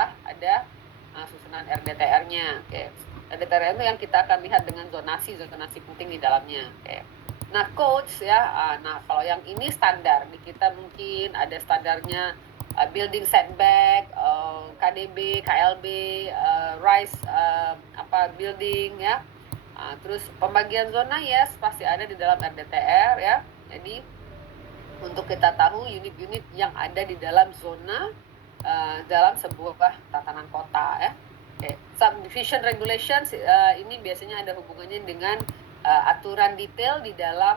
setelah ada susunan RDTR-nya. Oke. RDTR itu yang kita akan lihat dengan zonasi penting di dalamnya. Oke. Nah, codes ya. Nah, kalau yang ini standar di kita mungkin ada standarnya building setback, KDB, KLB, rise building ya. Terus pembagian zona ya pasti ada di dalam RDTR ya. Jadi untuk kita tahu unit-unit yang ada di dalam zona dalam sebuah tatanan kota ya. Okay. Subdivision regulations ini biasanya ada hubungannya dengan aturan detail di dalam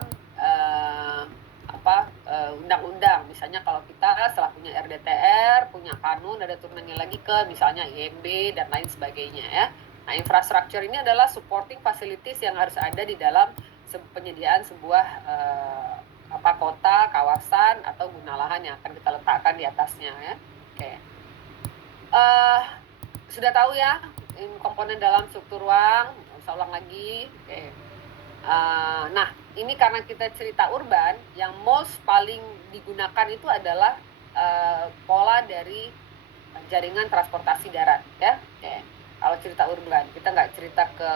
undang-undang. Misalnya kalau kita setelah punya RDTR, punya kanun, ada turunannya lagi ke misalnya IMB dan lain sebagainya ya. Nah, infrastruktur ini adalah supporting facilities yang harus ada di dalam penyediaan sebuah kota, kawasan atau guna lahan yang akan kita letakkan di atasnya ya. Oke. Sudah tahu ya komponen dalam struktur ruang. Saya ulang lagi. Oke. Nah, ini karena kita cerita urban, yang most paling digunakan itu adalah pola dari jaringan transportasi darat ya. Oke. Kalau cerita urban, kita nggak cerita ke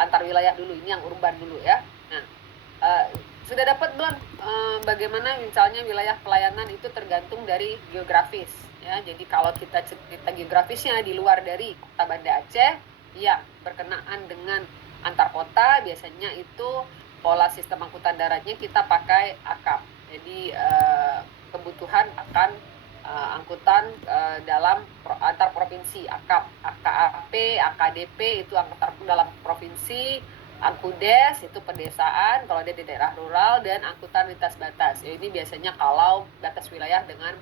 antar wilayah dulu, ini yang urban dulu ya. Nah, sudah dapat belum bagaimana misalnya wilayah pelayanan itu tergantung dari geografis ya. Jadi kalau kita cerita geografisnya di luar dari kota Banda Aceh yang berkenaan dengan antar kota, biasanya itu pola sistem angkutan daratnya kita pakai AKAP. Jadi kebutuhan akan angkutan dalam antar provinsi, AKAP, AKAP, AKDP itu angkutan dalam provinsi, Angkudes itu pedesaan kalau ada di daerah rural, dan angkutan lintas batas. Ya, ini biasanya kalau batas wilayah dengan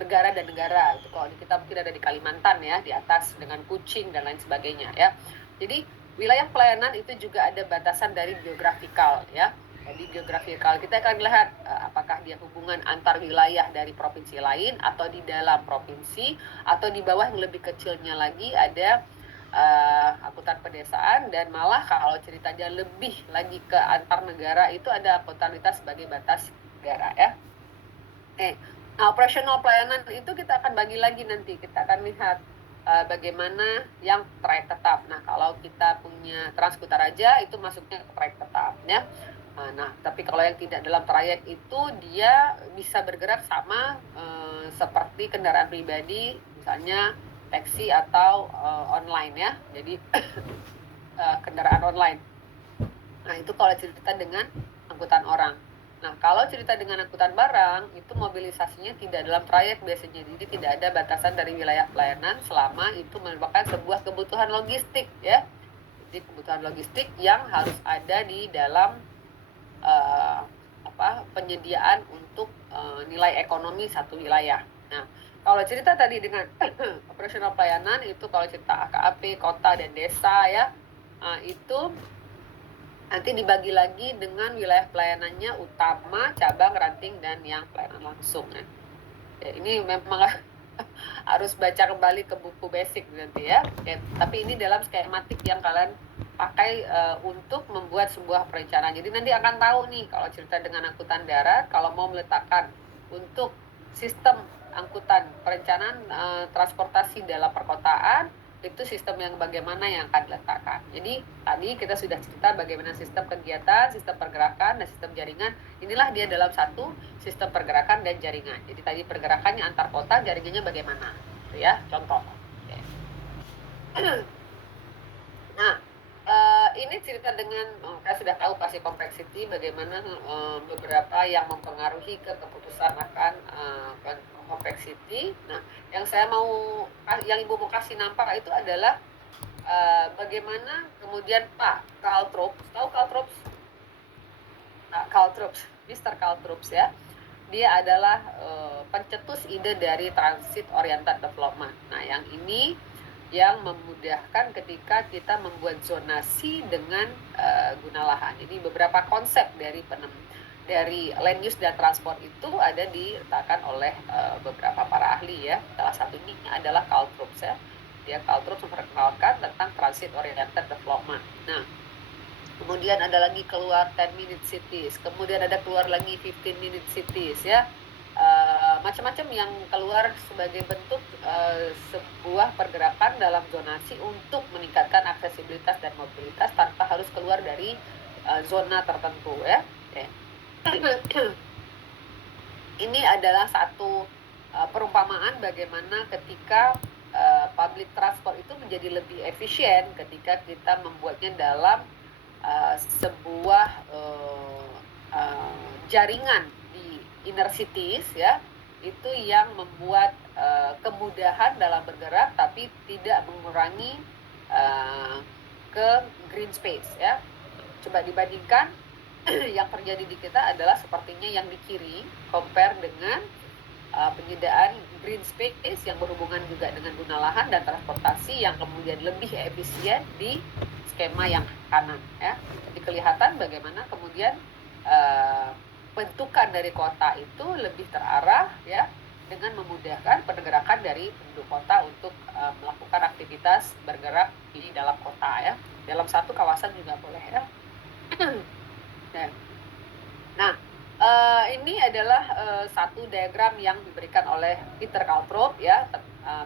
negara dan negara. Itu kalau kita mungkin ada di Kalimantan ya, di atas dengan Kucing dan lain sebagainya ya. Jadi wilayah pelayanan itu juga ada batasan dari geografikal ya. Jadi geografikal kita akan lihat apakah dia hubungan antar wilayah dari provinsi lain atau di dalam provinsi, atau di bawah yang lebih kecilnya lagi ada angkutan pedesaan, dan malah kalau ceritanya lebih lagi ke antar negara itu ada angkutan lintas sebagai batas negara ya. Nah, operasional pelayanan itu kita akan bagi lagi nanti, kita akan lihat bagaimana yang trayek tetap. Nah, kalau kita punya Transkutaraja itu masuknya ke trayek tetap ya. Nah, tapi kalau yang tidak dalam trayek itu dia bisa bergerak sama seperti kendaraan pribadi, misalnya taksi atau online ya. Jadi kendaraan online. Nah, itu kalau cerita dengan angkutan orang. Nah, kalau cerita dengan angkutan barang, itu mobilisasinya tidak dalam trayek biasanya. Jadi tidak ada batasan dari wilayah pelayanan selama itu merupakan sebuah kebutuhan logistik ya. Jadi kebutuhan logistik yang harus ada di dalam penyediaan untuk nilai ekonomi satu wilayah. Nah, kalau cerita tadi dengan operasional pelayanan itu kalau cerita AKAP, kota dan desa ya, itu nanti dibagi lagi dengan wilayah pelayanannya utama, cabang, ranting, dan yang pelayanan langsung ya. Ini memang harus baca kembali ke buku basic nanti ya. Tapi ini dalam skematik yang kalian pakai untuk membuat sebuah perencanaan. Jadi nanti akan tahu nih kalau cerita dengan angkutan darat, kalau mau meletakkan untuk sistem angkutan perencanaan transportasi dalam perkotaan, itu sistem yang bagaimana yang akan diletakkan. Jadi tadi kita sudah cerita bagaimana sistem kegiatan, sistem pergerakan, dan sistem jaringan. Inilah dia dalam satu sistem pergerakan dan jaringan. Jadi tadi pergerakannya antar kota, jaringannya bagaimana, gitu ya, contoh. Okay. Nah, ini cerita dengan kita sudah tahu pasti complexity, bagaimana beberapa yang mempengaruhi ke keputusan akan complexity. Nah, yang Ibu mau kasih nampak itu adalah bagaimana kemudian Pak Calthorpe, tahu Calthorpe? Calthorpe, Mr. Calthorpe ya. Dia adalah pencetus ide dari transit oriented development. Nah, yang ini yang memudahkan ketika kita membuat zonasi dengan guna lahan. Jadi beberapa konsep dari land use dan transport itu ada diletakkan oleh beberapa para ahli ya. Salah satunya adalah Calthorpe ya. Dia Calthorpe memperkenalkan tentang transit oriented development. Nah, kemudian ada lagi keluar 10-minute cities, kemudian ada keluar lagi 15-minute cities ya. macam-macam yang keluar sebagai bentuk sebuah pergerakan dalam zonasi untuk meningkatkan aksesibilitas dan mobilitas tanpa harus keluar dari zona tertentu ya. Ini adalah satu perumpamaan bagaimana ketika public transport itu menjadi lebih efisien ketika kita membuatnya dalam sebuah jaringan di inner cities ya, itu yang membuat kemudahan dalam bergerak tapi tidak mengurangi ke green space ya. Coba dibandingkan yang terjadi di kita adalah sepertinya yang di kiri compare dengan penyediaan green space yang berhubungan juga dengan guna lahan dan transportasi yang kemudian lebih efisien di skema yang kanan ya. Jadi kelihatan bagaimana kemudian bentukan dari kota itu lebih terarah ya, dengan memudahkan pergerakan dari penduduk kota untuk melakukan aktivitas bergerak di dalam kota ya. Dalam satu kawasan juga boleh ya. Nah, ini adalah satu diagram yang diberikan oleh Peter Calthorpe ya,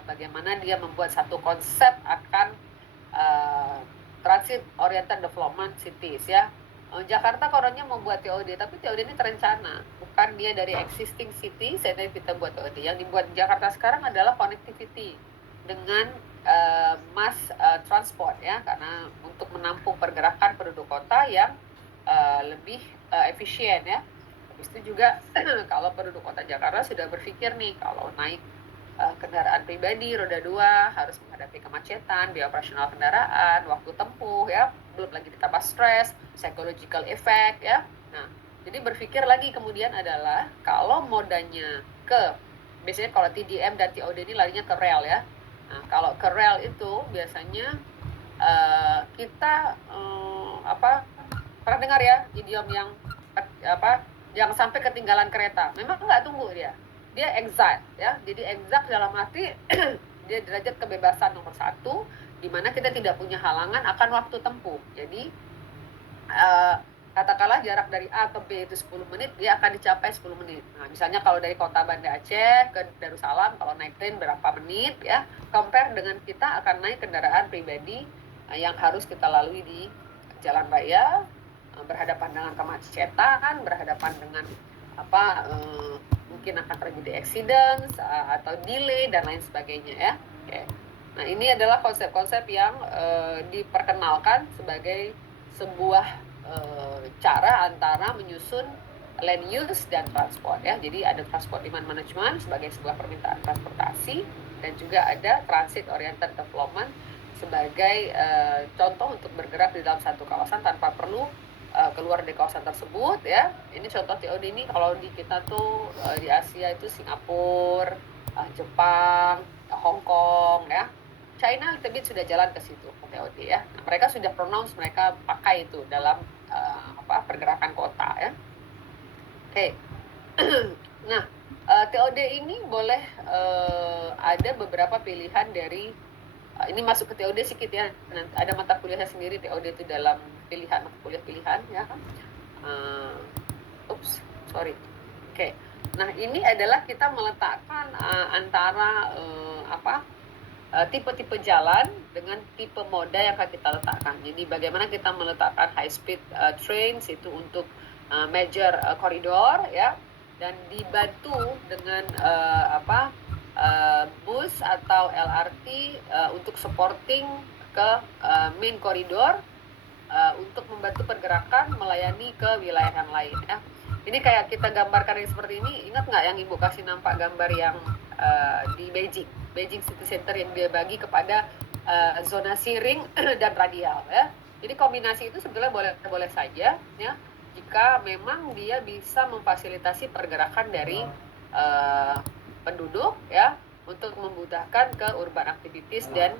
bagaimana dia membuat satu konsep akan transit oriented development cities ya. Jakarta kononnya membuat TOD, tapi TOD ini terencana, bukan dia dari existing city. Saya tadi kita buat TOD. Yang dibuat Jakarta sekarang adalah connectivity dengan mass transport ya, karena untuk menampung pergerakan penduduk kota yang lebih efisien ya. Habis itu juga kalau penduduk kota Jakarta sudah berpikir nih, kalau naik kendaraan pribadi roda 2 harus menghadapi kemacetan, biaya operasional kendaraan, waktu tempuh ya, belum lagi ditambah stres, psychological effect ya. Nah, jadi berpikir lagi kemudian adalah kalau modanya biasanya kalau TDM dan TOD ini larinya ke rel ya. Nah, kalau ke rel itu biasanya kita pernah dengar ya idiom yang jangan sampai ketinggalan kereta. Memang nggak tunggu dia exact ya. Jadi exact dalam arti dia derajat kebebasan nomor 1, di mana kita tidak punya halangan akan waktu tempuh. Jadi katakanlah jarak dari A ke B itu 10 menit, dia akan dicapai 10 menit. Nah, misalnya kalau dari kota Banda Aceh ke Darussalam, kalau naik train berapa menit ya, compare dengan kita akan naik kendaraan pribadi yang harus kita lalui di jalan raya, berhadapan dengan kemacetan, berhadapan dengan mungkin akan terjadi accident atau delay dan lain sebagainya ya. Oke. Nah, ini adalah konsep-konsep yang diperkenalkan sebagai sebuah cara antara menyusun land use dan transport ya. Jadi ada transport demand management sebagai sebuah permintaan transportasi, dan juga ada transit oriented development sebagai contoh untuk bergerak di dalam satu kawasan tanpa perlu keluar dari kawasan tersebut ya. Ini contoh TOD ini kalau di kita tuh di Asia itu Singapura, Jepang, Hong Kong ya. China lebih sudah jalan ke situ ke TOD ya. Nah, mereka sudah pronounce, mereka pakai itu dalam pergerakan kota ya. Oke. Nah, TOD ini boleh ada beberapa pilihan dari ini masuk ke TOD sedikit ya. Ada mata kuliahnya sendiri TOD itu dalam pilihan mata kuliah pilihan ya. Oke. Nah, ini adalah kita meletakkan antara tipe-tipe jalan dengan tipe moda yang akan kita letakkan. Jadi bagaimana kita meletakkan high speed trains itu untuk major koridor ya, dan dibantu dengan bus atau LRT untuk supporting ke main koridor untuk membantu pergerakan melayani ke wilayah yang lain ya. Ini kayak kita gambarkan yang seperti ini. Ingat nggak yang Ibu kasih nampak gambar yang di Beijing City Center yang dia bagi kepada zonasi ring dan radial ya. Jadi kombinasi itu sebetulnya boleh saja ya, jika memang dia bisa memfasilitasi pergerakan dari penduduk ya, untuk memudahkan ke urban activities dan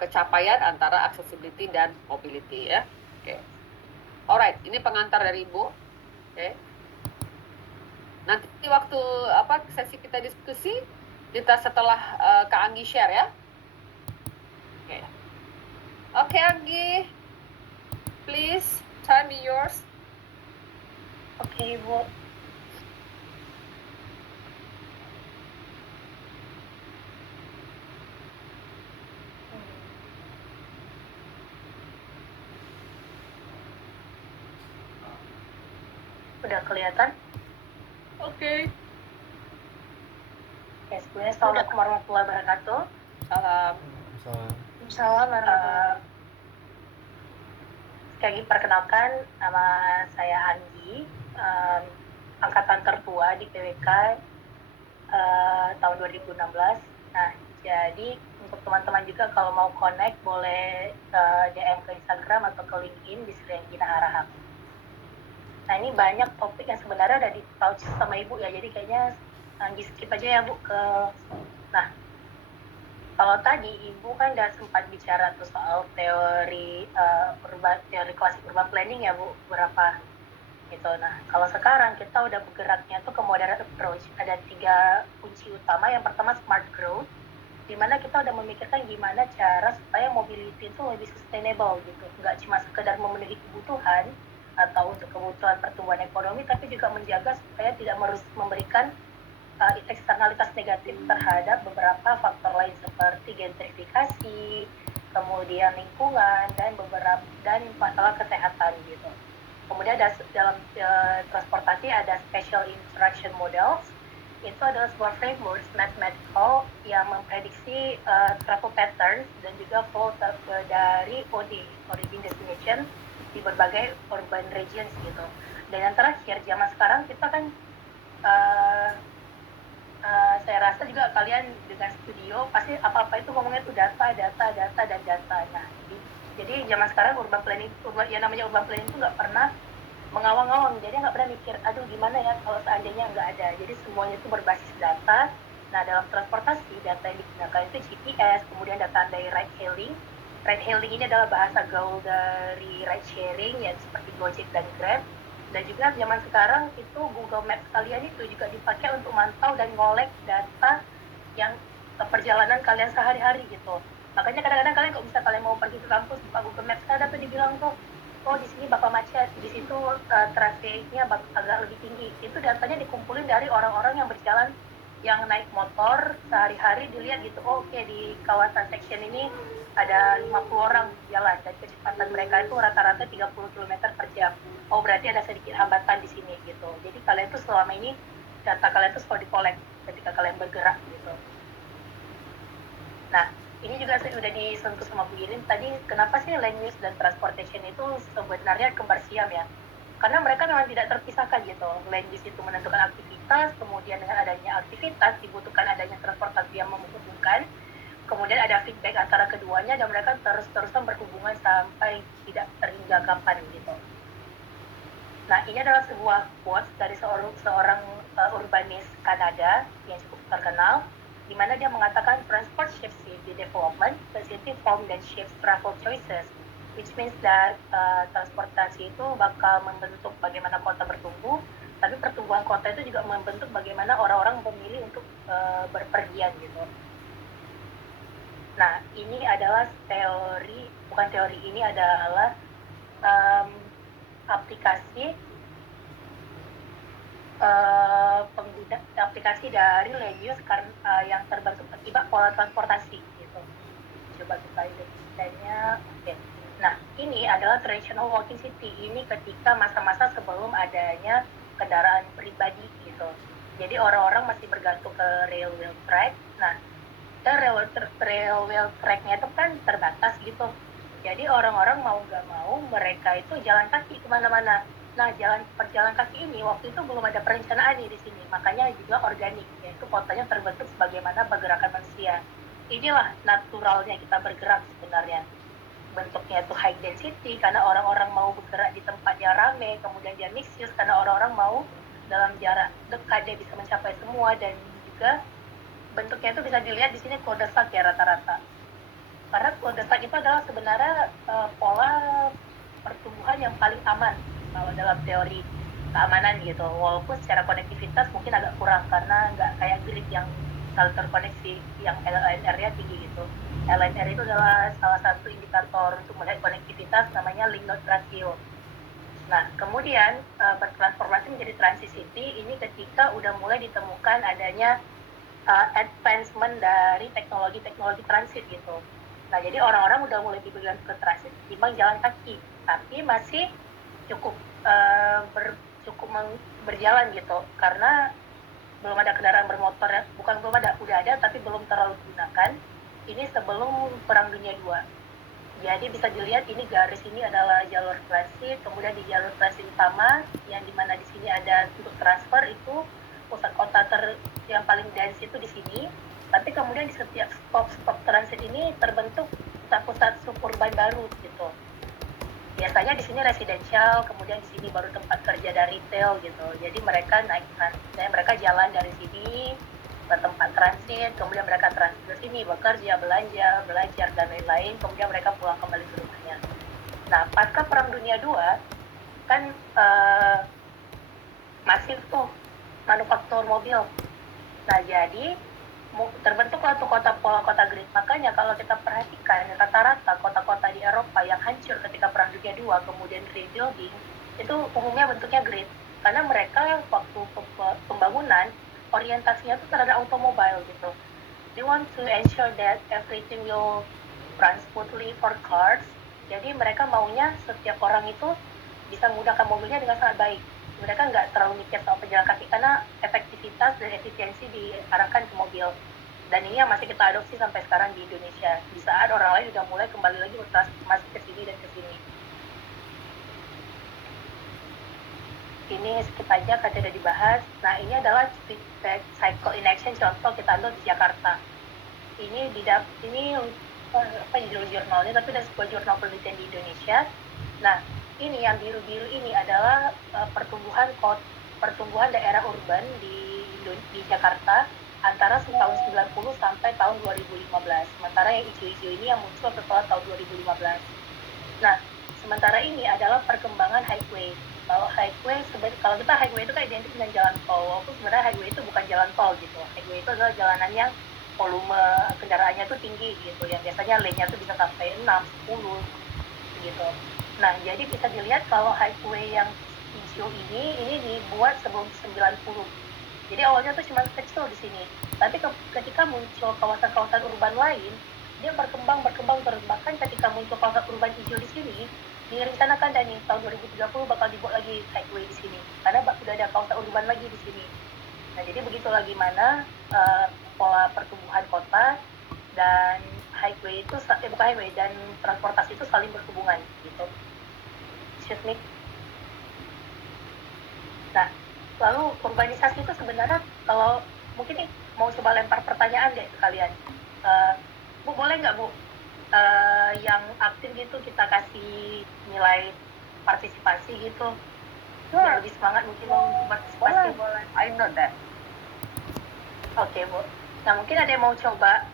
kecapaian antara accessibility dan mobility ya. Oke. Alright, ini pengantar dari Ibu. Oke. Nanti waktu sesi kita diskusi kita setelah Kak Anggi share ya. Oke. Oke, Anggi. Please, time is yours. Oke, Ibu. udah kelihatan? Oke. Ya, sebelumnya Assalamualaikum warahmatullahi wabarakatuh. Salam. Salam warahmatullahi. Sekali lagi perkenalkan, nama saya Anggi, angkatan tertua di PWK tahun 2016. Nah, jadi untuk teman-teman juga kalau mau connect boleh DM ke Instagram atau ke LinkedIn di Sri Anggina Harahap. Nah, ini banyak topik yang sebenarnya udah di-touch sama Ibu ya, jadi kayaknya Anggi skip aja ya Bu ke... Nah, kalau tadi Ibu kan udah sempat bicara tuh soal teori teori klasik urban planning ya Bu, beberapa gitu. Nah, kalau sekarang kita udah bergeraknya tuh ke modern approach. Ada 3 kunci utama. Yang pertama smart growth, di mana kita udah memikirkan gimana cara supaya mobility itu lebih sustainable gitu. Nggak cuma sekedar memenuhi kebutuhan atau untuk kebutuhan pertumbuhan ekonomi, tapi juga menjaga supaya tidak memberikan eksternalitas negatif terhadap beberapa faktor lain seperti gentrifikasi, kemudian lingkungan dan masalah kesehatan gitu. Kemudian ada dalam transportasi ada special interaction models. Itu adalah sebuah framework mathematical yang memprediksi travel patterns dan juga flow dari OD, origin destination, di berbagai urban regions gitu. Dan yang terakhir, zaman sekarang kita kan saya rasa juga kalian dengan studio pasti apa-apa itu ngomongnya itu data. Nah, jadi zaman sekarang urban planning, yang namanya urban planning itu nggak pernah mengawang-awang, jadi nggak pernah mikir, aduh gimana ya kalau seandainya nggak ada. Jadi semuanya itu berbasis data. Nah, dalam transportasi, data yang digunakan itu GPS, kemudian data dari ride hailing. Ride hailing ini adalah bahasa gaul dari ride sharing, ya seperti Gojek dan Grab. Dan juga zaman sekarang itu Google Maps kalian itu juga dipakai untuk mantau dan ngolek data yang perjalanan kalian sehari-hari gitu. Makanya kadang-kadang kalian kalau bisa kalian mau pergi ke kampus buka Google Maps, ada tuh dibilang tuh, oh di sini bakal macet, di situ trafiknya agak lebih tinggi. Itu datanya dikumpulin dari orang-orang yang berjalan, yang naik motor sehari-hari, dilihat gitu, oh oke, di kawasan section ini ada 50 orang jalan dan kecepatan mereka itu rata-rata 30 km per jam. Oh berarti ada sedikit hambatan di sini gitu. Jadi kalian tuh selama ini data kalian tuh selalu dikolek ketika kalian bergerak gitu. Nah, ini juga saya udah disentuh sama Bu Irin tadi, kenapa sih land use dan transportation itu sebenarnya kembar siam ya? Karena mereka memang tidak terpisahkan gitu. Land use itu menentukan aktivitas, kemudian dengan adanya aktivitas dibutuhkan adanya transportasi yang menghubungkan, kemudian ada feedback antara keduanya dan mereka terus-terusan berhubungan sampai tidak terhingga kapan gitu. Nah, ini adalah sebuah quotes dari seorang urbanis Kanada yang cukup terkenal, di mana dia mengatakan transport shapes city development, the city form dan shapes travel choices, which means that transportasi itu bakal membentuk bagaimana kota bertumbuh, tapi pertumbuhan kota itu juga membentuk bagaimana orang-orang memilih untuk berpergian gitu. Nah, ini adalah ini adalah aplikasi pengguna aplikasi dari land use yang terbentuk akibat pola transportasi gitu. Coba kita lihat desainnya. Oke. Nah, ini adalah traditional walking city. Ini ketika masa-masa sebelum adanya kendaraan pribadi gitu. Jadi orang-orang masih bergantung ke railway track. Nah, railway tracknya itu kan terbatas gitu. Jadi orang-orang mau nggak mau mereka itu jalan kaki kemana-mana. Nah, perjalan kaki ini waktu itu belum ada perencanaan nih di sini, makanya juga organik, yaitu kotanya terbentuk sebagaimana pergerakan manusia. Inilah naturalnya kita bergerak sebenarnya. Bentuknya itu high density karena orang-orang mau bergerak di tempat yang ramai, kemudian dia mixed use karena orang-orang mau dalam jarak dekat dia bisa mencapai semua, dan juga bentuknya itu bisa dilihat di sini cul-de-sac ya rata-rata. Karena cul-de-sac itu adalah sebenarnya pola pertumbuhan yang paling aman kalau dalam teori keamanan gitu. Walaupun secara konektivitas mungkin agak kurang karena nggak kayak grid yang selalu terkoneksi, yang LNR-nya tinggi gitu. LNR itu adalah salah satu indikator untuk melihat konektivitas, namanya link node ratio. Nah, kemudian bertransformasi menjadi transcity ini ketika udah mulai ditemukan adanya advancement dari teknologi transit gitu. Nah, jadi orang-orang udah mulai diberikan ke transit timbang jalan kaki, tapi masih cukup cukup berjalan gitu, karena belum ada kendaraan bermotor ya, bukan belum ada, udah ada tapi belum terlalu digunakan. Ini sebelum Perang Dunia II. Jadi bisa dilihat ini garis ini adalah jalur transit, kemudian di jalur transit utama yang dimana di sini ada untuk transfer itu pusat kota yang paling dense itu di sini. Tapi kemudian di setiap stop transit ini terbentuk pusat-pusat suburban baru gitu. Biasanya di sini residensial, kemudian di sini baru tempat kerja dan retail gitu. Jadi mereka mereka jalan dari sini ke tempat transit, kemudian mereka transit ke sini, bekerja, belanja, belajar, dan lain-lain, kemudian mereka pulang kembali ke rumahnya. Nah, pasca Perang Dunia II, kan masif tuh manufaktur mobil. Nah, jadi terbentuklah tuh pola kota grid. Makanya kalau kita perhatikan, rata-rata kota-kota di Eropa yang hancur ketika Perang Dunia II, kemudian green building, itu umumnya bentuknya grid. Karena mereka waktu pembangunan, orientasinya tuh terhadap otomobil gitu. They want to ensure that everything will run smoothly for cars. Jadi mereka maunya setiap orang itu bisa menggunakan mobilnya dengan sangat baik. Mereka nggak terlalu mikir soal pejalan kaki karena efektivitas dan efisiensi diarahkan ke mobil. Dan ini yang masih kita adopsi sampai sekarang di Indonesia. Di saat orang lain sudah mulai kembali lagi bertransformasi ke sini dan ke sini. Ini sedikit aja kan tidak dibahas. Nah, ini adalah feedback cycle in action, contoh kita ambil di Jakarta. Ini apa jurnalnya, tapi ada sebuah jurnal penelitian di Indonesia. Nah, ini yang biru-biru ini adalah pertumbuhan daerah urban di Jakarta antara tahun 90 sampai tahun 2015. Sementara yang hijau-hijau ini yang muncul setelah tahun 2015. Nah, sementara ini adalah perkembangan highway. Kalau kita highway itu kan identik dengan jalan tol, walaupun sebenarnya highway itu bukan jalan tol gitu. Highway itu adalah jalanan yang volume kendaraannya tuh tinggi gitu, yang biasanya lane-nya tuh bisa sampai 6, 10 gitu. Nah, jadi bisa dilihat kalau highway yang hijau ini dibuat sebelum 90. Jadi awalnya tuh cuma kecil di sini. Tapi ketika muncul kawasan-kawasan urban lain, dia berkembang terus. Bahkan ketika muncul kawasan urban hijau di sini, direncanakan dan nih tahun 2030 bakal dibuat lagi highway di sini. Karena sudah ada kawasan urban lagi di sini. Nah, jadi begitulah gimana pola pertumbuhan kota dan highway itu bukan highway dan transportasi itu saling berhubungan gitu. Excuse me. Nah, lalu urbanisasi itu sebenarnya kalau mungkin nih mau coba lempar pertanyaan deh ke kalian. Bu, boleh nggak Bu yang aktif gitu kita kasih nilai partisipasi gitu? Biar lebih semangat mungkin untuk partisipasi. Boleh. I know that. Oke, Bu. Nah, mungkin ada yang mau coba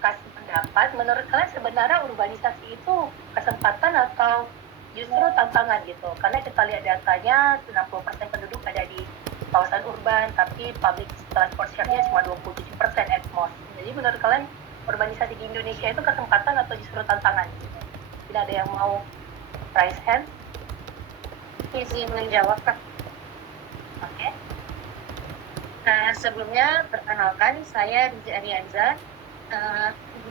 kasih pendapat. Menurut kalian sebenarnya urbanisasi itu kesempatan atau justru tantangan gitu? Karena kita lihat datanya 60% penduduk ada di kawasan urban, tapi public transport share-nya cuma 27% at most. Jadi menurut kalian urbanisasi di Indonesia itu kesempatan atau justru tantangan? Gitu? Tidak ada yang mau raise hand? Izin menjawab, Kak. Oke. Nah, sebelumnya perkenalkan, saya Rizi Arianza.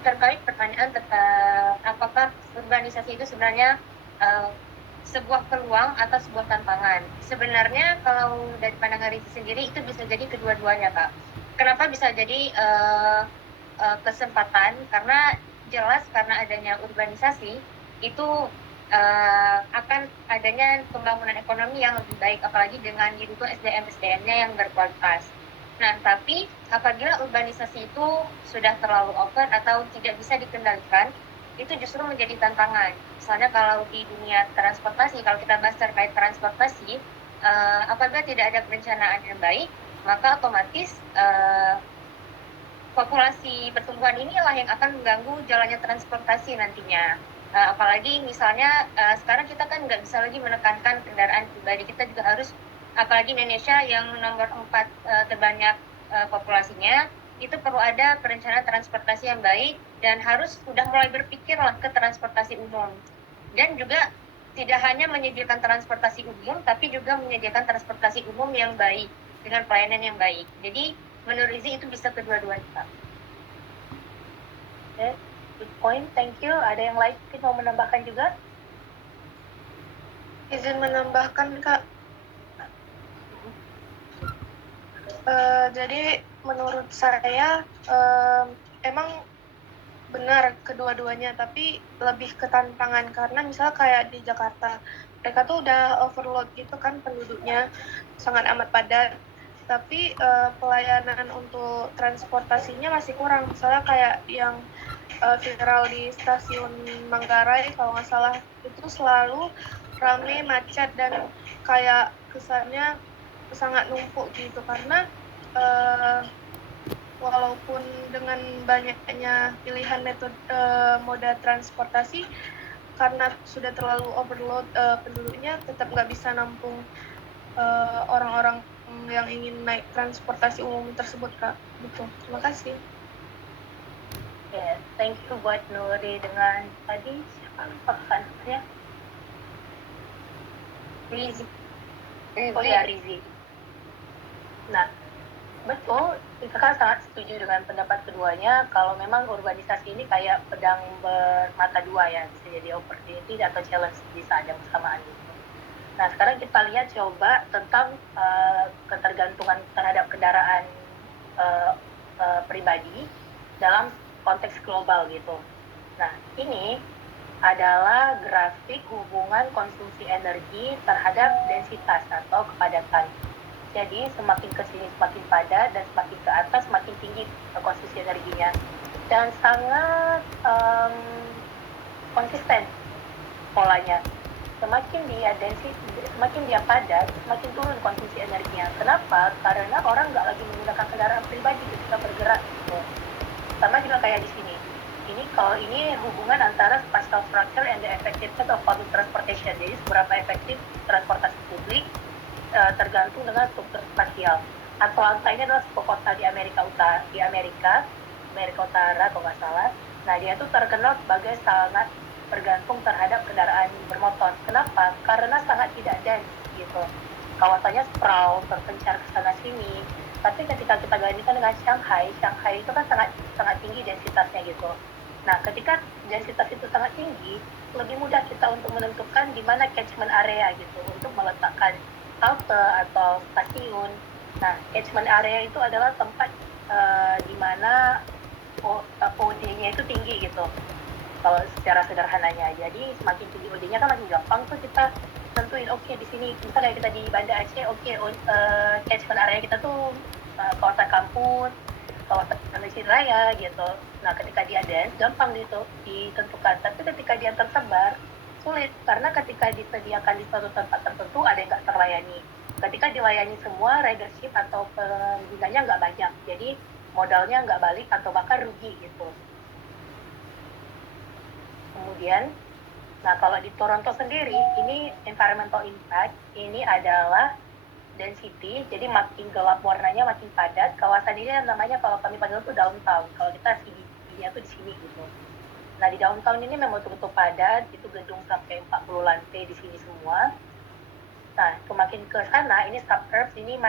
Terkait pertanyaan tentang apakah urbanisasi itu sebenarnya sebuah peluang atau sebuah tantangan. Sebenarnya kalau dari pandangan Rizi sendiri itu bisa jadi kedua-duanya, Kak. Kenapa bisa jadi kesempatan? Karena jelas karena adanya urbanisasi itu akan adanya pembangunan ekonomi yang lebih baik, apalagi dengan didukung SDM-nya yang berkualitas. Nah, tapi apabila urbanisasi itu sudah terlalu over atau tidak bisa dikendalikan, itu justru menjadi tantangan. Misalnya kalau di dunia transportasi, kalau kita bahas terkait transportasi, apabila tidak ada perencanaan yang baik, maka otomatis populasi pertumbuhan inilah yang akan mengganggu jalannya transportasi nantinya. Apalagi misalnya sekarang kita kan nggak bisa lagi menekankan kendaraan pribadi, kita juga harus, apalagi Indonesia yang nomor 4 terbanyak populasinya, itu perlu ada perencanaan transportasi yang baik dan harus sudah mulai berpikirlah ke transportasi umum. Dan juga tidak hanya menyediakan transportasi umum, tapi juga menyediakan transportasi umum yang baik dengan pelayanan yang baik. Jadi menurut Izzy itu bisa kedua-duanya, Pak. Okay. Good point, thank you. Ada yang lain mau menambahkan juga? Izin menambahkan, Kak. Jadi menurut saya emang benar kedua-duanya, tapi lebih ke tantangan karena misal kayak di Jakarta mereka tuh udah overload gitu kan, penduduknya sangat amat padat, tapi pelayanan untuk transportasinya masih kurang. Misalnya kayak yang viral di stasiun Manggarai kalau nggak salah, itu selalu rame, macet, dan kayak kesannya sangat numpuk gitu karena uh, walaupun dengan banyaknya pilihan metode moda transportasi, karena sudah terlalu overload penduduknya tetap nggak bisa nampung orang-orang yang ingin naik transportasi umum tersebut, Kak. Gitu. Terima kasih. Ya, thank you buat Nuri dengan tadi siapa lupa kan ya? Rizi. Oh ya, Rizi. Nah, betul, kita kan sangat setuju dengan pendapat keduanya kalau memang urbanisasi ini kayak pedang bermata dua ya, bisa jadi opportunity atau challenge di saat yang bersamaan gitu. Nah, sekarang kita lihat coba tentang ketergantungan terhadap kendaraan pribadi dalam konteks global gitu. Nah, ini adalah grafik hubungan konsumsi energi terhadap densitas atau kepadatan. Jadi semakin ke sini semakin padat dan semakin ke atas semakin tinggi konsumsi energinya. Dan sangat konsisten polanya. Semakin dia semakin dia padat, semakin turun konsumsi energinya. Kenapa? Karena orang nggak lagi menggunakan kendaraan pribadi ketika bergerak gitu. Sama juga kayak di sini. Kalau ini hubungan antara spatial structure and the effectiveness of public transportation. Jadi seberapa efektif transportasi publik tergantung dengan struktur spasial. Atlanta ini adalah sebuah kota di Amerika Utara, kalau nggak salah. Nah, dia tuh terkenal sebagai sangat bergantung terhadap kendaraan bermotor. Kenapa? Karena sangat tidak dense gitu. Kawasannya sprawl, terpencar ke sana sini. Tapi ketika kita bandingkan dengan Shanghai itu kan sangat tinggi densitasnya gitu. Nah, ketika densitas itu sangat tinggi, lebih mudah kita untuk menentukan di mana catchment area gitu untuk meletakkan halte atau stasiun. Nah, catchment area itu adalah tempat di mana OD-nya itu tinggi gitu. Kalau secara sederhananya, jadi semakin tinggi OD-nya kan makin gampang tuh kita tentuin. Oke, di sini misalnya kayak kita di Banda Aceh, catchment area kita tuh kawasan kampus, kawasan Mesir Raya gitu. Nah, ketika dia dense gampang gitu ditentukan, tapi ketika dia tersebar sulit karena ketika disediakan di suatu tempat tertentu ada yang nggak terlayani. Ketika dilayani semua, ridership atau penggunanya nggak banyak, jadi modalnya nggak balik atau bahkan rugi gitu. Kemudian, nah kalau di Toronto sendiri, ini environmental impact, ini adalah density, jadi makin gelap warnanya makin padat. Kawasan ini namanya kalau kami panggil itu downtown, kalau kita CBD-nya tuh di sini gitu. Nah, di downtown ini memang betul-betul padat, itu gedung sampai 40 lantai di sini semua. Nah, semakin ke sana, ini suburbs, ini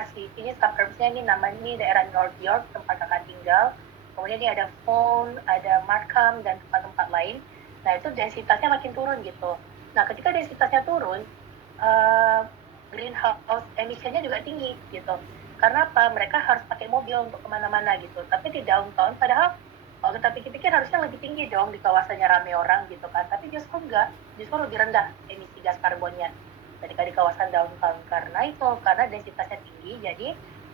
suburbsnya ini namanya ini daerah North York, tempat kakak tinggal. Kemudian ini ada Vaughan, ada Markham, dan tempat-tempat lain. Nah, itu densitasnya makin turun gitu. Nah, ketika densitasnya turun, greenhouse emission-nya juga tinggi gitu. Karena apa? Mereka harus pakai mobil untuk kemana-mana gitu. Tapi di downtown, padahal kalau kita pikir-pikir harusnya lebih tinggi dong di kawasannya rame orang gitu kan. Tapi justru enggak, justru lebih rendah emisi gas karbonnya ketika di kawasan downtown. Karena densitasnya tinggi, jadi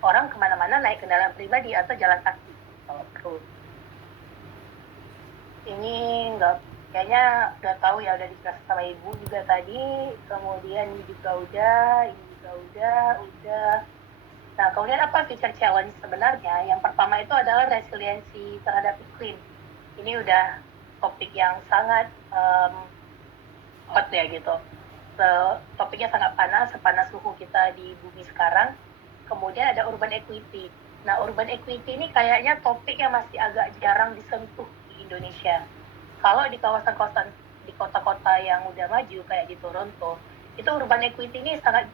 orang kemana-mana naik kendaraan pribadi atau jalan kaki kalau perlu. Ini enggak, kayaknya udah tahu ya, udah dijelaskan sama ibu juga tadi. Kemudian ini juga udah. Nah, kemudian apa feature challenge sebenarnya? Yang pertama itu adalah resiliensi terhadap iklim. Ini udah topik yang sangat hot ya gitu. Topiknya sangat panas, sepanas suhu kita di bumi sekarang. Kemudian ada urban equity. Nah, urban equity ini kayaknya topik yang masih agak jarang disentuh di Indonesia. Kalau di kawasan-kawasan, di kota-kota yang udah maju kayak di Toronto, itu urban equity ini sangat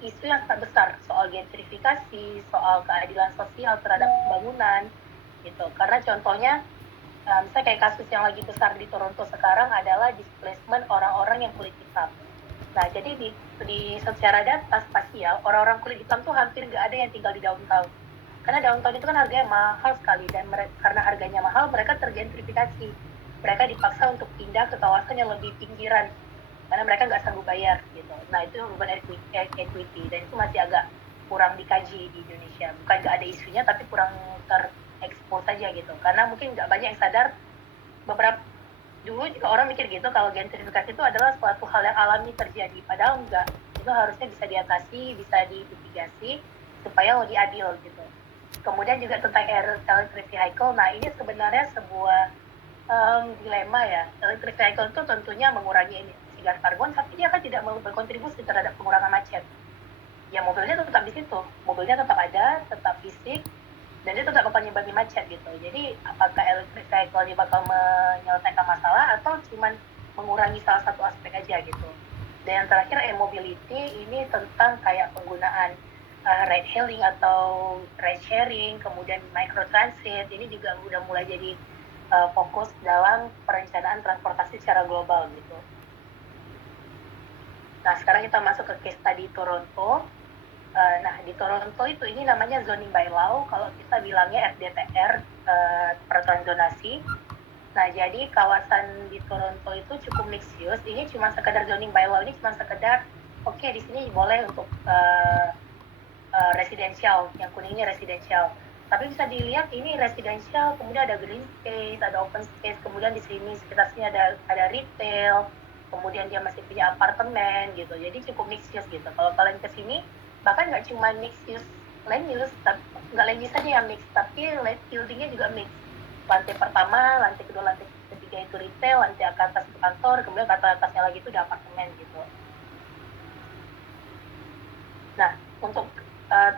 isu yang sangat besar, soal gentrifikasi, soal keadilan sosial terhadap pembangunan gitu. Karena contohnya misalnya kayak kasus yang lagi besar di Toronto sekarang adalah displacement orang-orang yang kulit hitam. Nah, jadi di secara data spasial, orang-orang kulit hitam tuh hampir nggak ada yang tinggal di downtown. Karena downtown itu kan harganya mahal sekali, dan karena harganya mahal, mereka tergentrifikasi. Mereka dipaksa untuk pindah ke kawasan yang lebih pinggiran, karena mereka nggak sanggup bayar gitu. Nah itu urban equity, dan itu masih agak kurang dikaji di Indonesia. Bukan nggak ada isunya, tapi kurang terekspos saja gitu. Karena mungkin nggak banyak yang sadar, beberapa dulu juga orang mikir gitu kalau gentrifikasi itu adalah suatu hal yang alami terjadi, padahal enggak. Itu harusnya bisa diatasi, bisa dimitigasi supaya lebih adil gitu. Kemudian juga tentang electric vehicle, nah ini sebenarnya sebuah dilema ya. Electric vehicle itu tentunya mengurangi emisi gas karbon, tapi dia kan tidak berkontribusi terhadap pengurangan macet. Ya mobilnya tetap di situ, mobilnya tetap ada, tetap fisik, dan dia tetap bakal nyebabin macet gitu. Jadi apakah electric vehicle ini bakal menyelesaikan masalah atau cuman mengurangi salah satu aspek aja gitu. Dan yang terakhir e-mobility ini tentang kayak penggunaan ride hailing atau ride sharing, kemudian microtransit, ini juga udah mulai jadi fokus dalam perencanaan transportasi secara global gitu. Nah sekarang kita masuk ke case study Toronto. Nah di Toronto itu ini namanya zoning by law, kalau kita bilangnya FDTR, peraturan zonasi. Nah jadi kawasan di Toronto itu cukup mixed use. Ini cuma sekedar zoning by law, ini cuma sekedar oke, di sini boleh untuk residensial, yang kuning ini residensial. Tapi bisa dilihat ini residensial, kemudian ada green space, ada open space, kemudian di sini sekitar sini ada retail, kemudian dia masih punya apartemen gitu. Jadi cukup mixed use gitu. Kalau kalian ke sini bahkan nggak cuma mixed use land use, nggak land use saja yang mix, tapi buildingnya juga mix. Lantai pertama, lantai kedua, lantai ketiga itu retail, lantai ke atas itu kantor, kemudian ke atasnya lagi itu ada apartemen gitu. Nah untuk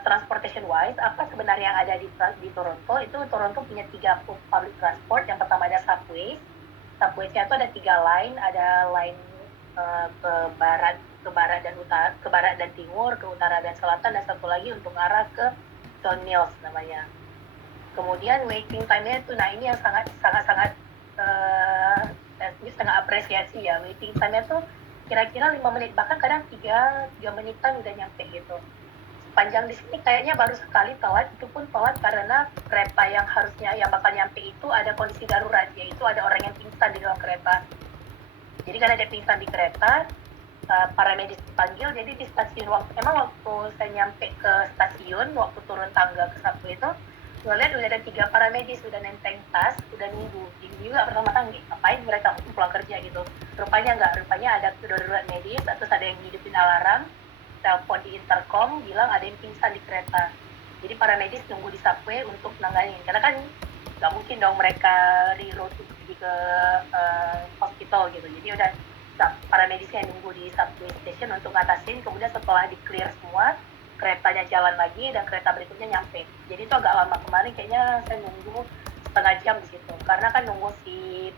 transportation wise, apa sebenarnya yang ada di Toronto? Itu Toronto punya 3 public transport. Yang pertama ada subway. Subway-nya itu ada 3 line, ada line ke barat dan utara, ke barat dan timur, ke utara dan selatan, dan satu lagi untuk arah ke Don Mills namanya. Kemudian waiting time-nya itu, nah ini yang sangat setengah apresiasi ya. Waiting time-nya tuh kira-kira 5 menit, bahkan kadang 3 menitan udah nyampe gitu. Panjang di sini kayaknya baru sekali telat, itu pun telat karena kereta yang harusnya yang bakal nyampe itu ada kondisi darurat, yaitu ada orang yang pingsan di dalam kereta. Jadi karena ada pingsan di kereta, para medis dipanggil. Jadi di stasiun, waktu saya nyampe ke stasiun, waktu turun tangga ke subway itu, ngeliat udah ada 3 paramedis, udah nenteng tas, udah nunggu. Ini juga pertama tangga, ngapain mereka pulang kerja gitu. Rupanya ada darurat medis, terus ada yang hidupin alarm, telepon di intercom bilang ada yang pingsan di kereta. Jadi para medis nunggu di subway untuk nanganin, karena kan nggak mungkin dong mereka reroute pergi ke hospital gitu. Jadi udah para medisnya nunggu di subway station untuk ngatasin. Kemudian setelah di clear semua, keretanya jalan lagi dan kereta berikutnya nyampe. Jadi itu agak lama. Kemarin kayaknya saya nunggu setengah jam di situ, karena kan nunggu si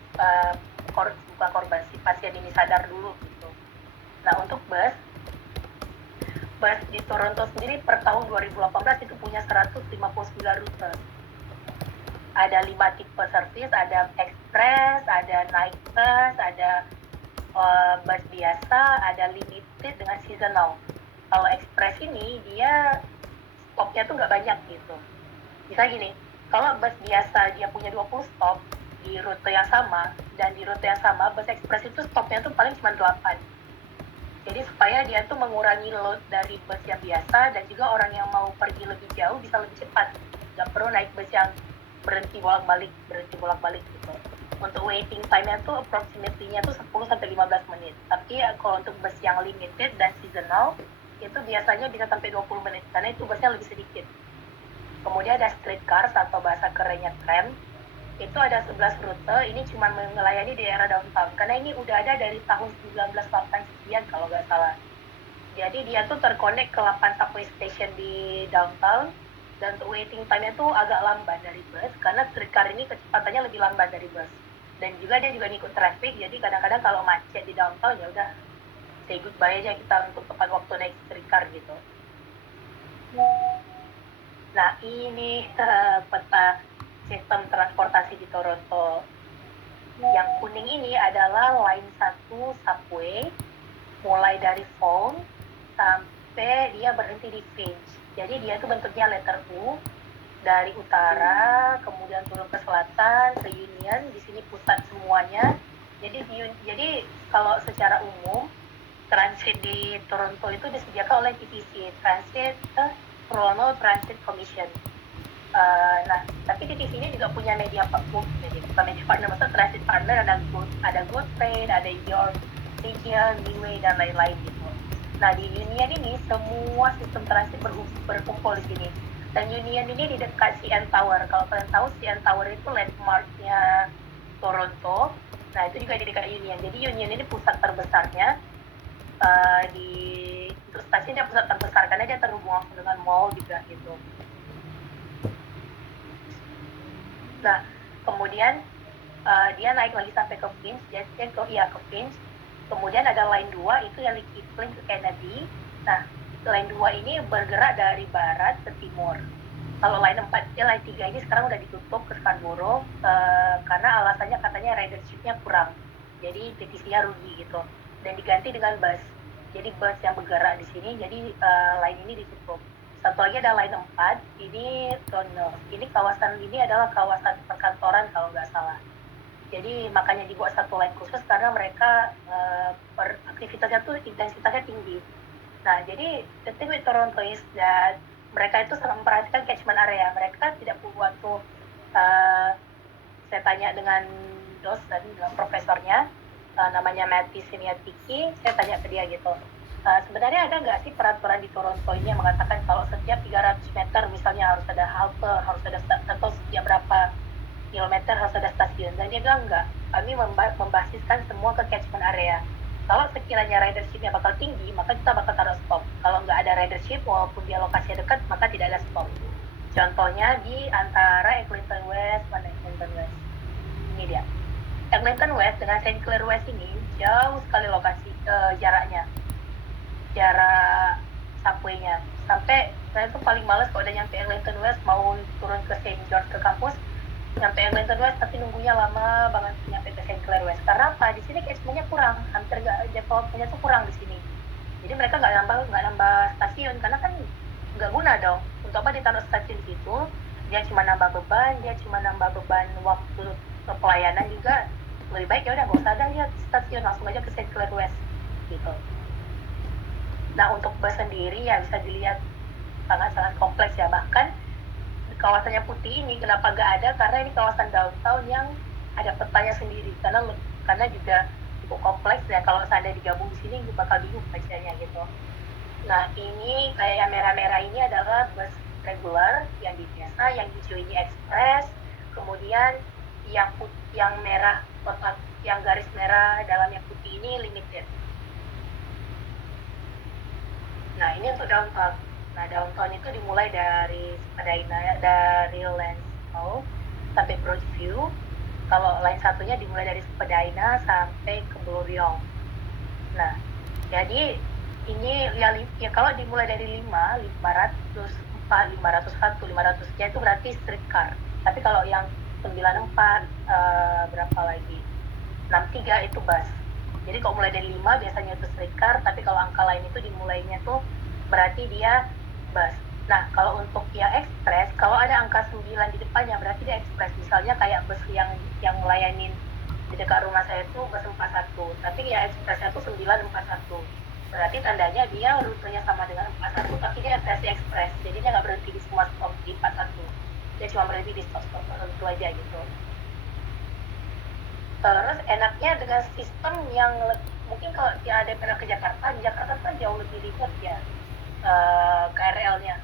bukan korban, si pasien ini sadar dulu gitu. Nah untuk bus di Toronto sendiri per tahun 2018 itu punya 159 rute. Ada 5 tipe service, ada express, ada night bus, ada bus biasa, ada limited dengan seasonal. Kalau express ini dia stopnya tuh nggak banyak gitu. Misalnya gini, kalau bus biasa dia punya 20 stop di rute yang sama, dan di rute yang sama bus express itu stopnya tuh paling cuma 8. Jadi supaya dia tuh mengurangi load dari bus yang biasa, dan juga orang yang mau pergi lebih jauh bisa lebih cepat. Nggak perlu naik bus yang berhenti bolak-balik gitu. Untuk waiting time-nya tuh approximately-nya tuh 10-15 menit. Tapi kalau untuk bus yang limited dan seasonal, itu biasanya bisa sampai 20 menit, karena itu busnya lebih sedikit. Kemudian ada streetcars atau bahasa kerennya tram. Itu ada 11 rute, ini cuma melayani di daerah downtown, karena ini udah ada dari tahun 1989 sekian kalau nggak salah. Jadi dia tuh terkonek ke 8 subway station di downtown, dan untuk waiting time-nya tuh agak lambat dari bus, karena streetcar ini kecepatannya lebih lambat dari bus. Dan juga dia juga ngikut traffic, jadi kadang-kadang kalau macet di downtown ya udah say goodbye aja kita untuk tepat waktu naik streetcar gitu. Nah ini peta sistem transportasi di Toronto. Yang kuning ini adalah line 1 subway, mulai dari Vaughan sampai dia berhenti di Finch. Jadi dia tuh bentuknya letter U, dari utara, kemudian turun ke selatan, ke Union, di sini pusat semuanya. Jadi kalau secara umum transit di Toronto itu disediakan oleh TTC, Toronto Transit Commission. Nah, tapi TTC ini juga punya media partner, maksudnya transit partner, ada GO Train, ada York Region, Midway, dan lain-lain gitu. Nah, di Union ini semua sistem transit berkumpul di sini. Dan Union ini di dekat CN Tower. Kalau kalian tahu, CN Tower itu landmarknya Toronto. Nah, itu juga di dekat Union. Jadi Union ini pusat terbesarnya. Untuk stasiun dia pusat terbesar karena dia terhubung dengan mall juga gitu. Nah, kemudian dia naik lagi sampai ke Queens, ke Queens. Kemudian ada line 2 itu yang Kipling ke Kennedy. Nah, line 2 ini bergerak dari barat ke timur. Kalau line 3 ini sekarang udah ditutup ke Scarborough karena alasannya katanya ridership-nya kurang. Jadi TTC-nya rugi gitu. Dan diganti dengan bus. Jadi bus yang bergerak di sini, jadi line ini ditutup. Satu lagi ada line 4, ini Donald. Ini kawasan ini adalah kawasan perkantoran kalau nggak salah. Jadi makanya dibuat satu line khusus karena mereka aktivitasnya tuh intensitasnya tinggi. Nah, jadi the thing with Toronto is that mereka itu sangat memperhatikan catchment area. Mereka tidak buat tuh, saya tanya dengan dosen, dengan profesornya, namanya Matty Siniatiki, saya tanya ke dia gitu, sebenarnya ada nggak sih peraturan di Toronto ini yang mengatakan kalau setiap 300 meter misalnya harus ada halte, harus ada atau setiap berapa kilometer harus ada stasiun? Dan dia bilang enggak, kami membasiskan semua ke catchment area. Kalau sekiranya ridership-nya bakal tinggi, maka kita bakal taruh stop. Kalau nggak ada ridership, walaupun dia lokasinya dekat, maka tidak ada stop. Contohnya di antara Eglinton West, mana Eglinton West? Ini dia. Eglinton West dengan St. Clair West ini jauh sekali lokasi jaraknya. Jarak subway-nya. Sampai saya tuh paling males kalau udah nyampe Eglinton West, mau turun ke St. George ke kampus, nyampe Eglinton West tapi nunggunya lama banget nyampe ke St. Clair West. Karena apa? Di sini catchment-nya kurang, hampir nggak, development-nya tuh kurang di sini. Jadi mereka nggak nambah stasiun karena kan nggak guna dong. Untuk apa ditaruh stasiun situ? Dia cuma nambah beban, waktu pelayanan juga. Lebih baik ya udah nggak usah ada lihat stasiun, langsung aja ke St. Clair West gitu. Nah, untuk bus sendiri ya bisa dilihat sangat-sangat kompleks ya. Bahkan kawasannya putih ini kenapa nggak ada, karena ini kawasan downtown yang ada petanya sendiri, karena juga cukup kompleks ya. Kalau seandainya digabung di sini bakal bingung bacanya gitu. Nah, ini kayak yang merah-merah ini adalah bus regular, yang di biasa, yang hijau ini express, kemudian yang merah kotak, yang garis merah dalam yang putih ini limited. Nah, ini untuk downtown. Nah, downtown itu dimulai dari Spadina, dari Lansdowne sampai Broadview. Kalau line satunya dimulai dari Spadina sampai ke Blooriong. Nah, jadi ini ya kalau dimulai dari 500, 501 itu berarti streetcar. Tapi kalau yang 94 berapa lagi? 63 itu bus. Jadi kalau mulai dari 5 biasanya itu streetcar, tapi kalau angka lain itu dimulainya tuh berarti dia bus. Nah, kalau untuk yang ekspres, kalau ada angka 9 di depannya berarti dia ekspres. Misalnya kayak bus yang melayanin di dekat rumah saya itu bus 41, tapi ya ekspresnya tuh 941. Berarti tandanya dia rutenya sama dengan 41, tapi dia versi ekspres. Jadi dia nggak berhenti di semua stop di 41. Dia cuma berhenti di stop-stop tertentu aja gitu. Terus enaknya dengan sistem yang mungkin kalau dia ada pernah ke Jakarta, di Jakarta kan jauh lebih ribet ya KRL-nya.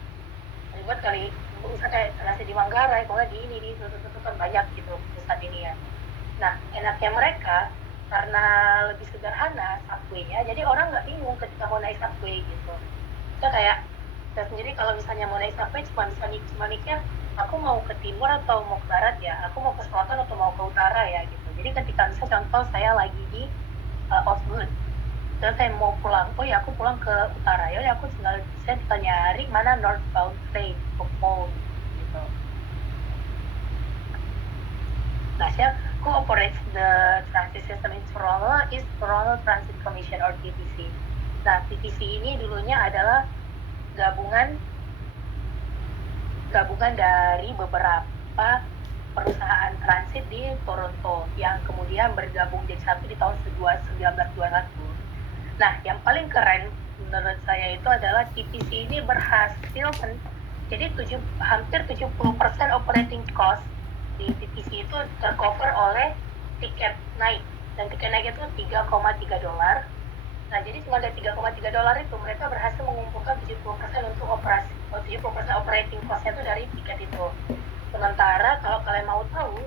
Ribet kali, bisa kayak nasi di Manggarai, kalau di ini, di kan banyak gitu pusat ini ya. Nah, enaknya mereka karena lebih sederhana subway-nya, jadi orang nggak bingung ketika mau naik subway gitu. Kita kayak, saya sendiri kalau misalnya mau naik subway cuma mikir, aku mau ke timur atau mau ke barat ya, aku mau ke selatan atau mau ke utara ya gitu. Jadi ketika misalnya contoh saya lagi di Osgood, terus saya mau pulang, oh ya aku pulang ke utara, ya udah saya tinggal nyari mana northbound train ke Pole gitu. Nah, who operates the transit system in Toronto is Toronto Transit Commission or TTC. Nah, TTC ini dulunya adalah gabungan gabungan dari beberapa perusahaan transit di Toronto yang kemudian bergabung jadi satu di tahun 1921. Nah, yang paling keren menurut saya itu adalah TTC ini berhasil jadi hampir 70% operating cost di TTC itu tercover oleh tiket naik, dan tiket naik itu $3,3. Nah, jadi cuma dari $3,3 itu mereka berhasil mengumpulkan 70% untuk operasi, 70% operating cost-nya itu dari tiket itu. Sementara kalau kalian mau tahu,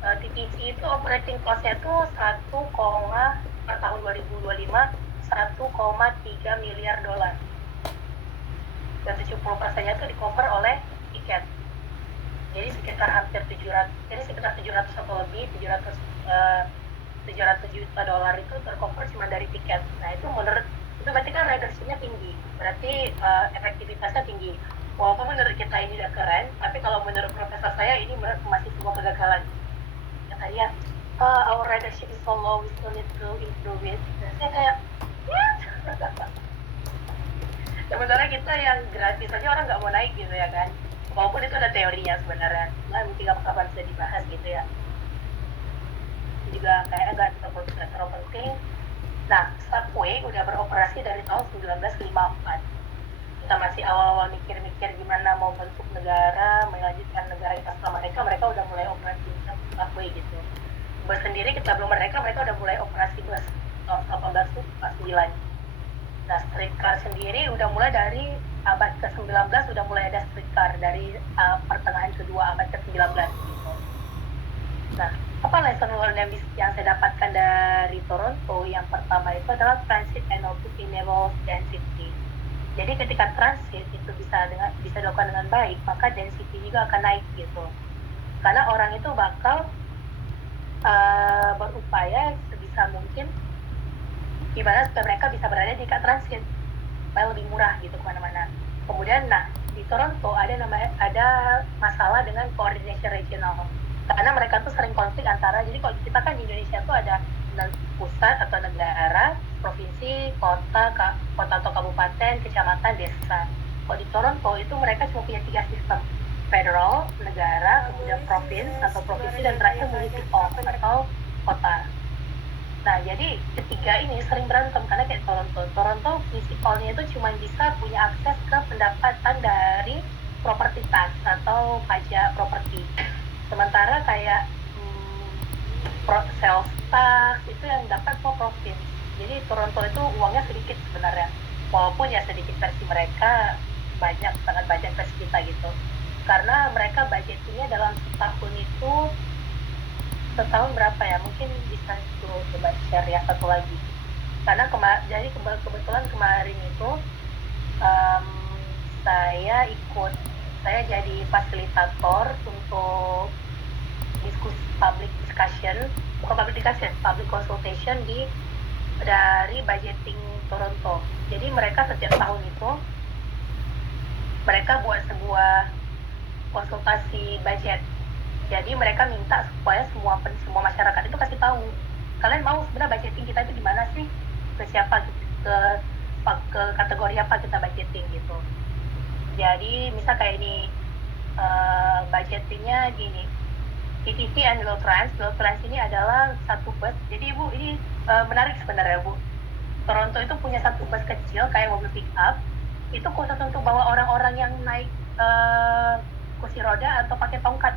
TTC itu operating cost-nya itu per tahun 2025 $1,3 miliar. Dan 70%-nya itu di-cover oleh tiket. Jadi sekitar 700 atau lebih, 700 juta dolar itu tercover cuma dari tiket. Nah, itu berarti kan ridership-nya tinggi, berarti efektivitasnya tinggi. Walaupun menurut kita ini udah keren, tapi kalau menurut profesor saya ini masih sebuah kegagalan. Kata dia, our ridership is so low, we still need to improve it. Dan saya kayak, sementara kita yang gratis aja orang nggak mau naik gitu ya kan. Walaupun itu ada teorinya sebenarnya, nah mungkin kapan bisa dibahas gitu ya. Juga kayak nggak terlalu penting. Nah, Subway udah beroperasi dari tahun 1954. Kita masih awal-awal mikir-mikir gimana mau bentuk negara, melanjutkan negara kita setelah mereka udah mulai operasi Subway gitu. Bus sendiri kita belum mereka udah mulai operasi bus tahun 1849. Nah, streetcar sendiri udah mulai dari abad ke-19 udah mulai ada streetcar dari pertengahan kedua abad ke-19 gitu. Nah, apa lesson learned yang saya dapatkan dari Toronto? Yang pertama itu adalah transit enables density. Jadi ketika transit itu bisa dilakukan dengan baik, maka density juga akan naik gitu. Karena orang itu bakal berupaya sebisa mungkin gimana supaya mereka bisa berada di dekat transit supaya lebih murah gitu kemana-mana. Kemudian, nah di Toronto ada masalah dengan coordination regional, karena mereka tuh sering konflik antara, jadi kalau kita kan di Indonesia tuh ada pusat atau negara, provinsi, kota atau kabupaten, kecamatan, desa. Kalau di Toronto itu mereka cuma punya 3 sistem, federal, negara, kemudian provinsi, dan terakhir municipal atau kota. Nah, jadi ketiga ini sering berantem karena kayak Toronto municipalnya itu cuma bisa punya akses ke pendapatan dari property tax atau pajak properti. Sementara kayak sales tax itu yang dapat semua provinsi. Jadi Toronto itu uangnya sedikit sebenarnya. Walaupun ya sedikit versi mereka, sangat banyak versi kita gitu. Karena mereka budgetingnya dalam setahun itu setahun berapa ya, mungkin bisa coba share ya satu lagi, karena jadi kebetulan kemarin itu saya jadi fasilitator untuk public consultation dari budgeting Toronto. Jadi mereka setiap tahun itu mereka buat sebuah konsultasi budget. Jadi mereka minta supaya semua masyarakat itu kasih tahu, kalian mau sebenarnya budgeting kita itu gimana sih, ke siapa, ke kategori apa kita budgeting gitu. Jadi misal kayak ini budgetingnya gini, TTC and Low-Trans ini adalah satu bus. Jadi Bu, ini menarik sebenarnya Bu. Toronto itu punya satu bus kecil kayak mobil pick up, itu khusus untuk bawa orang-orang yang naik kursi roda atau pakai tongkat.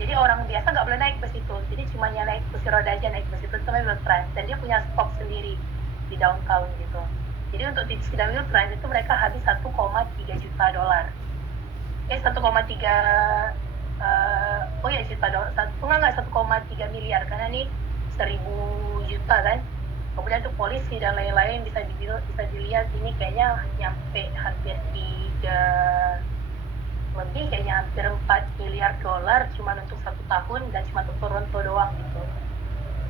Jadi orang biasa nggak boleh naik bus itu, jadi cuma yang naik kursi roda aja naik bus itu namanya Low-Trans, dan dia punya stop sendiri di downtown gitu. Jadi untuk di Low-Trans itu mereka habis $1,3 juta. 1,3 juta dolar, 1,3 miliar, karena ini 1.000 juta kan. Kemudian untuk polisi dan lain-lain bisa dilihat ini kayaknya nyampe hampir kayaknya hampir $4 miliar cuma untuk 1 tahun, dan cuma untuk Toronto doang gitu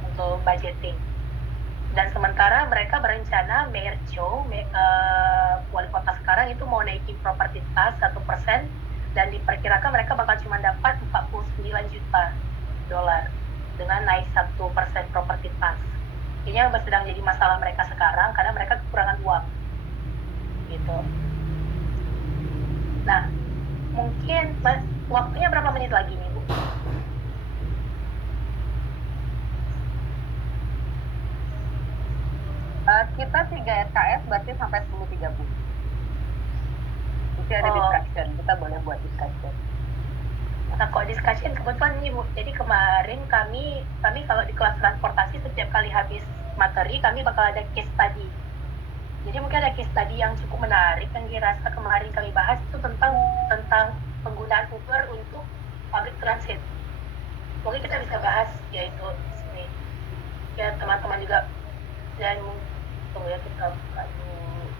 untuk budgeting. Dan sementara mereka berencana, Mayor Cho, wali kota sekarang itu mau naikin property tax 1%, dan diperkirakan mereka bakal cuma dapat $49 juta dengan naik 1% property tax. Ini yang sedang jadi masalah mereka sekarang karena mereka kekurangan uang gitu. Nah, Mungkin waktunya berapa menit lagi nih, Bu? Kita 3 SKS berarti sampai 10.30. Jadi ada discussion, kita boleh buat discussion. Nah, kalau discussion kebetulan nih Bu, jadi kemarin kami kalau di kelas transportasi setiap kali habis materi kami bakal ada case study. Jadi mungkin ada case study yang cukup menarik yang dirasa kemarin kami bahas itu tentang penggunaan Uber untuk public transit. Mungkin kita bisa bahas yaitu di sini. Ya teman-teman juga dan tunggu ya kita buka dulu.